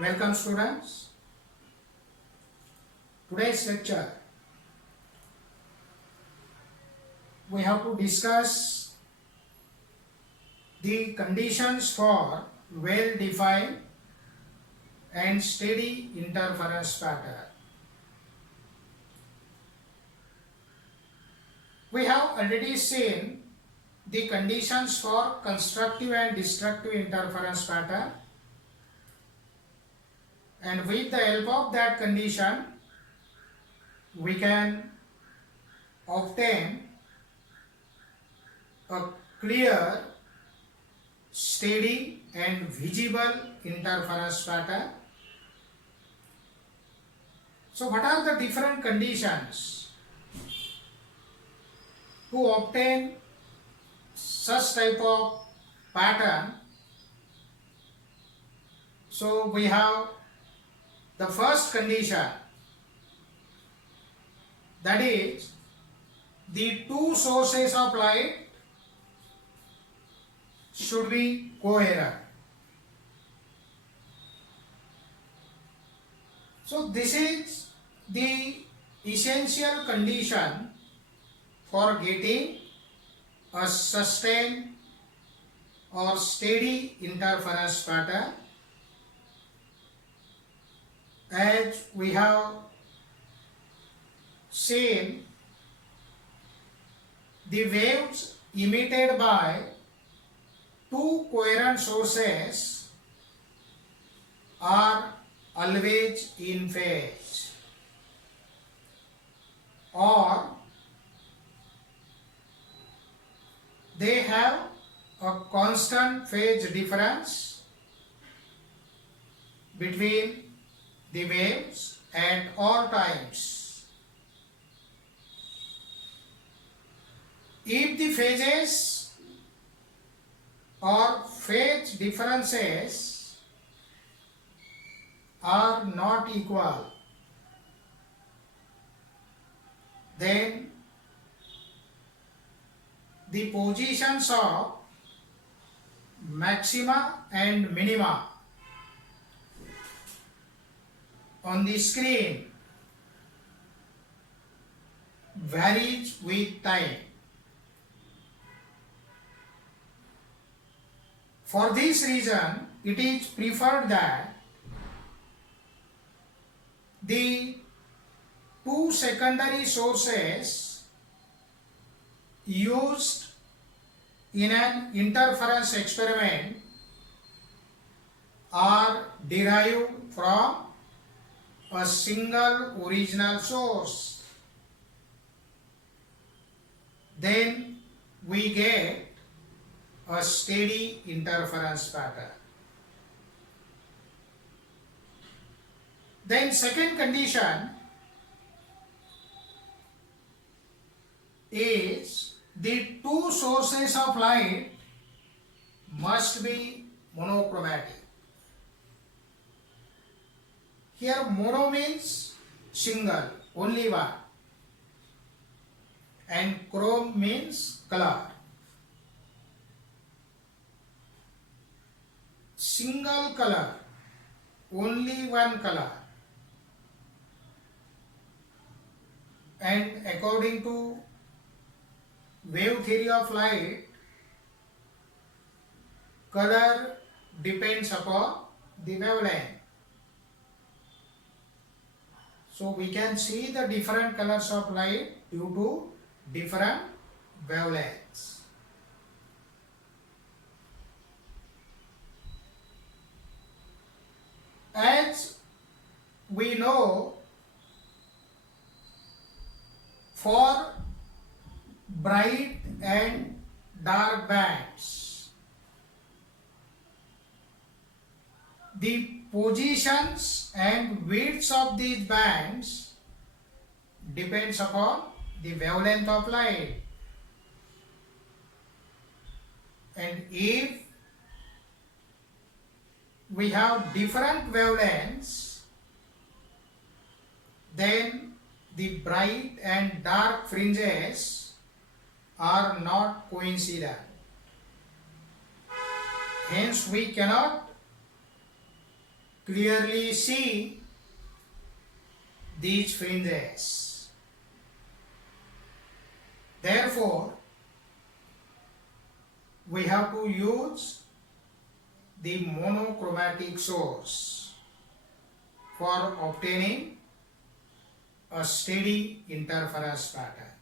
Welcome students. Today's lecture we have to discuss the conditions for well-defined and steady interference pattern. We have already seen the conditions for constructive and destructive interference pattern, and with the help of that condition we can obtain a clear, steady and visible interference pattern. So what are the different conditions to obtain such type of pattern? So we have the first condition, that is the two sources of light should be coherent. So this is the essential condition for getting a sustained or steady interference pattern. As we have seen, the waves emitted by two coherent sources are always in phase, or they have a constant phase difference between the waves at all times. If the phases or phase differences are not equal, then the positions of maxima and minima on the screen varies with time. For this reason, it is preferred that the two secondary sources used in an interference experiment are derived from a single original source. Then we get a steady interference pattern. Then second condition is the two sources of light must be monochromatic. Here mono means single, only one, and chrome means color. Single color, only one color, and according to wave theory of light, color depends upon the wavelength. So we can see the different colors of light due to different wavelengths. As we know, for bright and dark bands, the positions and widths of these bands depends upon the wavelength of light. And if we have different wavelengths, then the bright and dark fringes are not coincident. Hence we cannot clearly see these fringes. Therefore, we have to use the monochromatic source for obtaining a steady interference pattern.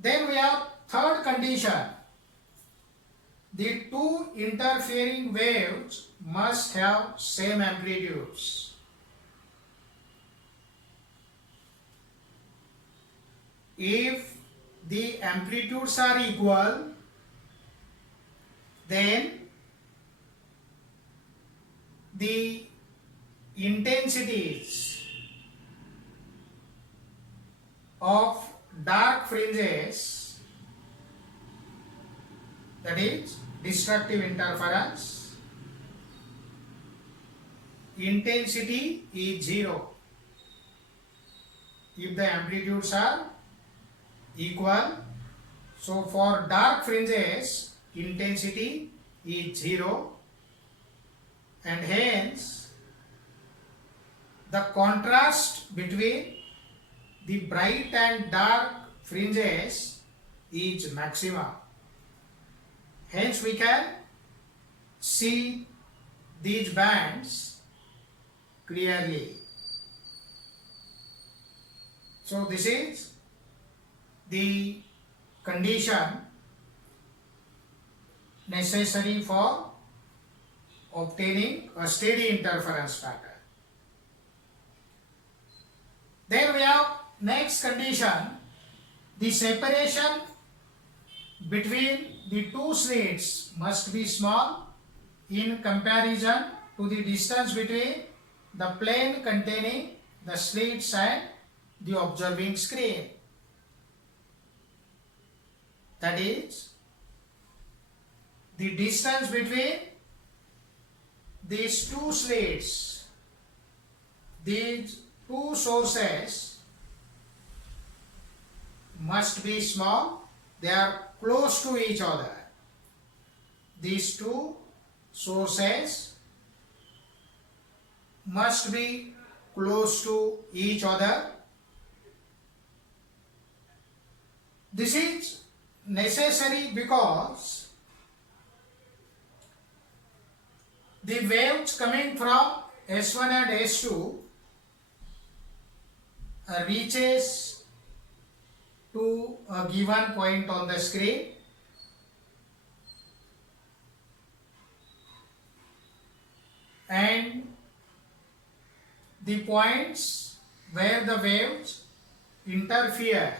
Then we have third condition. The two interfering waves must have same amplitudes. If the amplitudes are equal, then the intensities of dark fringes, that is destructive interference, intensity is 0. If the amplitudes are equal, so for dark fringes intensity is 0, and hence the contrast between the bright and dark fringes is maximum. Hence we can see these bands clearly. So this is the condition necessary for obtaining a steady interference pattern. Then we have next condition, the separation between the two slits must be small in comparison to the distance between the plane containing the slits and the observing screen. That is, the distance between these two slits, these two sources must be small, they are close to each other. These two sources must be close to each other. This is necessary because the waves coming from S1 and S2 reaches to a given point on the screen, and the points where the waves interfere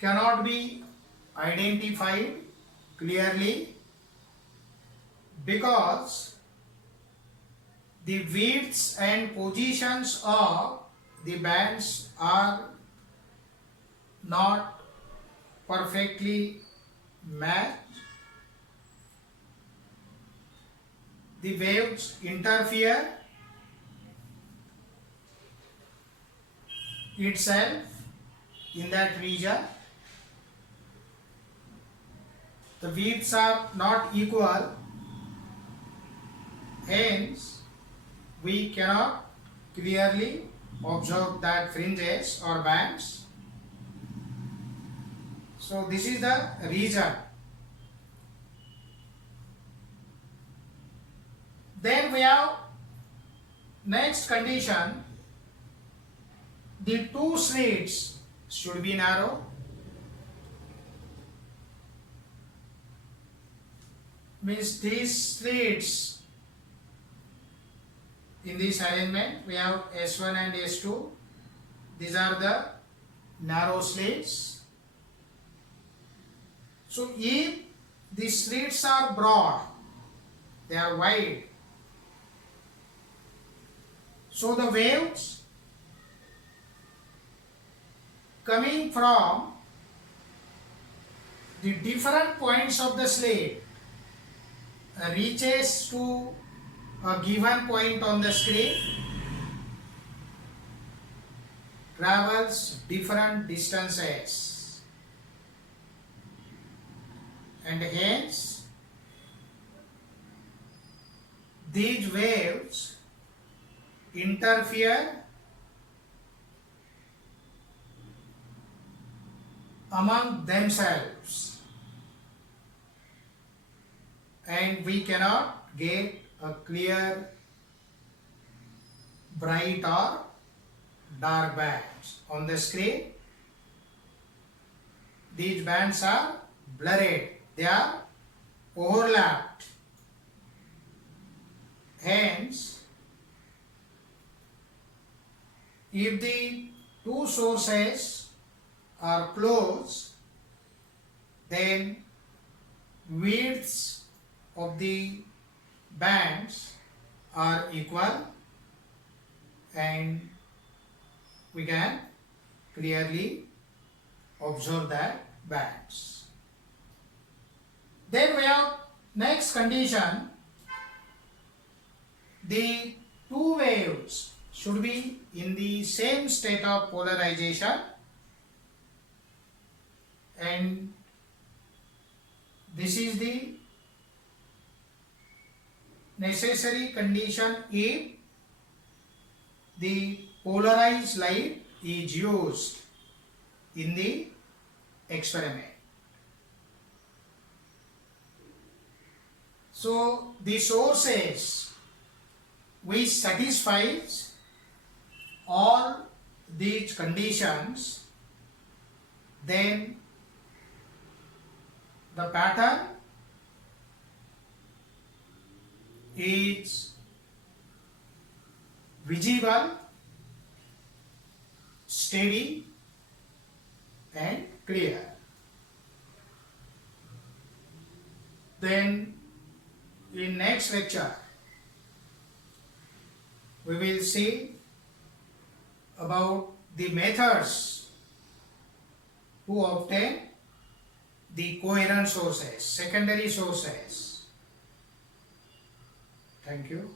cannot be identified clearly because the widths and positions of the bands are not perfectly matched. The waves interfere itself in that region. The widths are not equal, hence we cannot clearly observe that fringes or bands. So this is the reason. Then we have next condition, the two slits should be narrow. Means these slits in this arrangement, we have S1 and S2. These are the narrow slits. So if the slits are broad, they are wide. So the waves coming from the different points of the slit reaches to a given point on the screen, travels different distances, and hence these waves interfere among themselves and we cannot get a clear bright or dark bands on the screen. These bands are blurred, they are overlapped. Hence, if the two sources are close, then widths of the bands are equal and we can clearly observe that bands. Then we have next condition, the two waves should be in the same state of polarization and this is the necessary condition if the polarized light is used in the experiment. So the sources which satisfies all these conditions, then the pattern is visible, steady and clear. Then in next lecture we will see about the methods to obtain the coherent sources, secondary sources. Thank you.